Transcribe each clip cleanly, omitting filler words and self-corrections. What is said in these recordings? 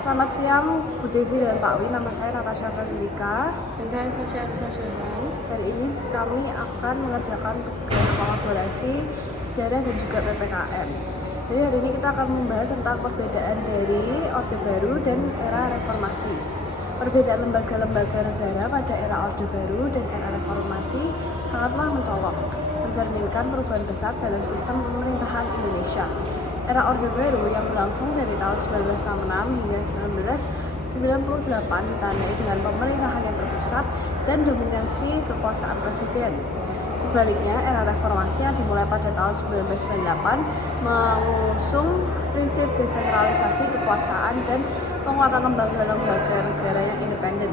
Selamat siang, Bu Devi dan Pak Wi. Nama saya Natasha Fredrika. Dan saya Sasha Suhan. Hari ini kami akan mengerjakan tugas kolaborasi, sejarah dan juga PPKN. Jadi hari ini kita akan membahas tentang perbedaan dari Orde Baru dan era Reformasi. Perbedaan lembaga-lembaga negara pada era Orde Baru dan era Reformasi sangatlah mencolok, mencerminkan perubahan besar dalam sistem pemerintahan Indonesia. Era Orde Baru yang berlangsung dari tahun 1966 hingga 1998 ditandai dengan pemerintahan yang terpusat dan dominasi kekuasaan presiden. Sebaliknya, era reformasi yang dimulai pada tahun 1998 mengusung prinsip desentralisasi kekuasaan dan penguatan lembaga-lembaga negara yang independen.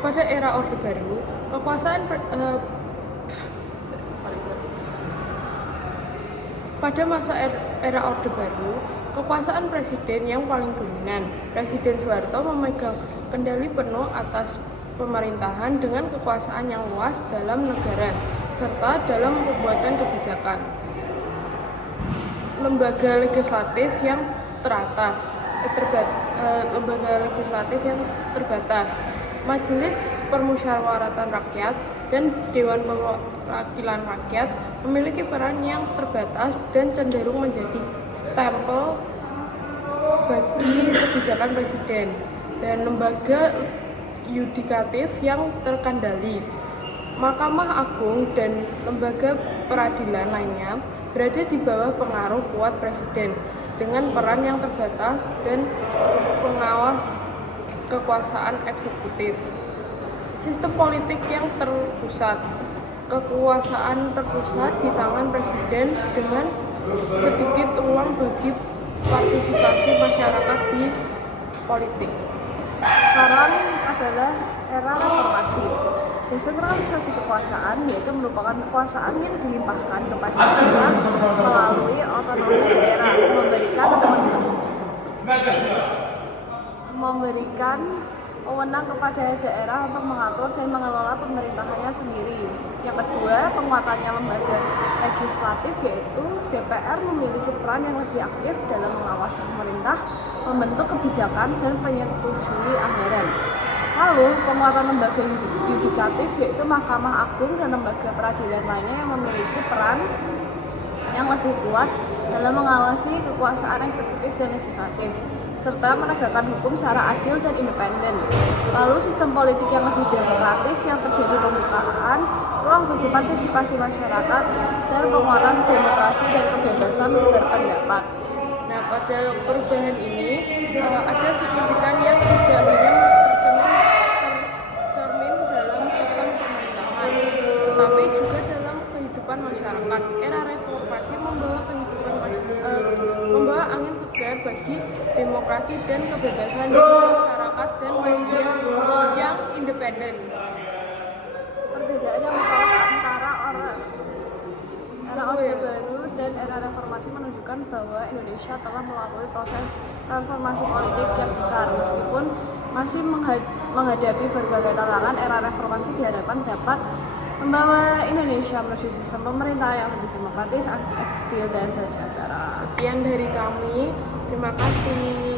Pada era Orde Baru, kekuasaan Pada masa era Orde Baru, kekuasaan presiden yang paling dominan. Presiden Soeharto memegang kendali penuh atas pemerintahan dengan kekuasaan yang luas dalam negara, serta dalam pembuatan kebijakan. Lembaga legislatif yang terbatas, Majelis Permusyawaratan Rakyat dan Dewan Perwakilan Rakyat memiliki peran yang terbatas dan cenderung menjadi stempel bagi kebijakan presiden, dan lembaga yudikatif yang terkendali. Mahkamah Agung dan lembaga peradilan lainnya berada di bawah pengaruh kuat presiden dengan peran yang terbatas dan pengawas kekuasaan eksekutif. Sistem politik yang terpusat. Kekuasaan terpusat di tangan presiden dengan sedikit ruang bagi partisipasi masyarakat di politik. Sekarang adalah era reformasi. Desentralisasi kekuasaan yaitu merupakan kekuasaan yang dilimpahkan kepada daerah melalui otonomi daerah, memberikan wewenang kepada daerah untuk mengatur dan mengelola pemerintahannya sendiri. Yang kedua, penguatannya lembaga legislatif, yaitu DPR memiliki peran yang lebih aktif dalam mengawasi pemerintah, membentuk kebijakan dan menyetujui anggaran. Lalu, penguatan lembaga yudikatif, yaitu Mahkamah Agung dan lembaga peradilan lainnya yang memiliki peran yang lebih kuat dalam mengawasi kekuasaan eksekutif dan legislatif, serta menegakkan hukum secara adil dan independen. Lalu sistem politik yang lebih demokratis yang terjadi pembukaan ruang bagi partisipasi masyarakat dan penguatan demokrasi dan kebebasan berpendapat. Nah, pada perubahan ini ada signifikan yang tidak hanya tercermin dalam sistem pemerintahan, tetapi juga dalam kehidupan masyarakat. Era reformasi membawa angin segar bagi demokrasi dan kebebasan di masyarakat dan media yang independen. Perbedaan yang mencolok antara era Orde Baru dan era reformasi menunjukkan bahwa Indonesia telah melalui proses transformasi politik yang besar. Meskipun masih menghadapi berbagai tantangan, era reformasi diharapkan dapat membawa Indonesia menuju sistem pemerintah yang lebih demokratis, adil, dan sejahtera. Sekian dari kami. Terima kasih.